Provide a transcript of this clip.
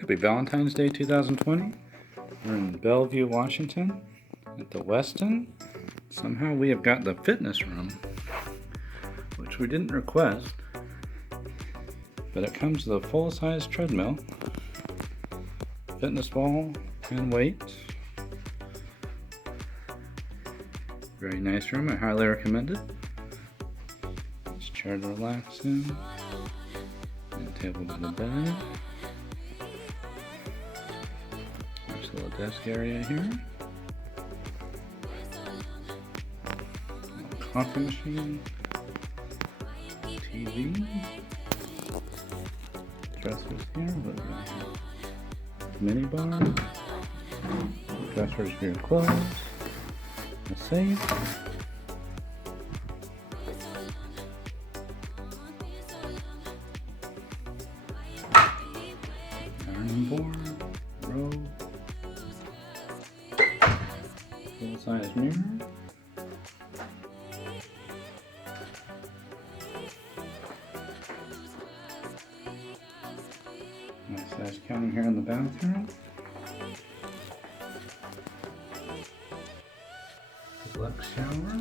Happy Valentine's Day 2020. We're in Bellevue, Washington at the Westin. Somehow we have got the fitness room, which we didn't request, but it comes with a full-size treadmill, fitness ball, and weights. Very nice room, I highly recommend it. Nice chair to relax in, and a table to the bed. Nice little desk area here. Coffee machine, TV, dressers here, what do we got here? Mini bar, dressers for your clothes, a safe, ironing board, robe, full-size mirror. Nice size counter here in the bathroom. Deluxe shower.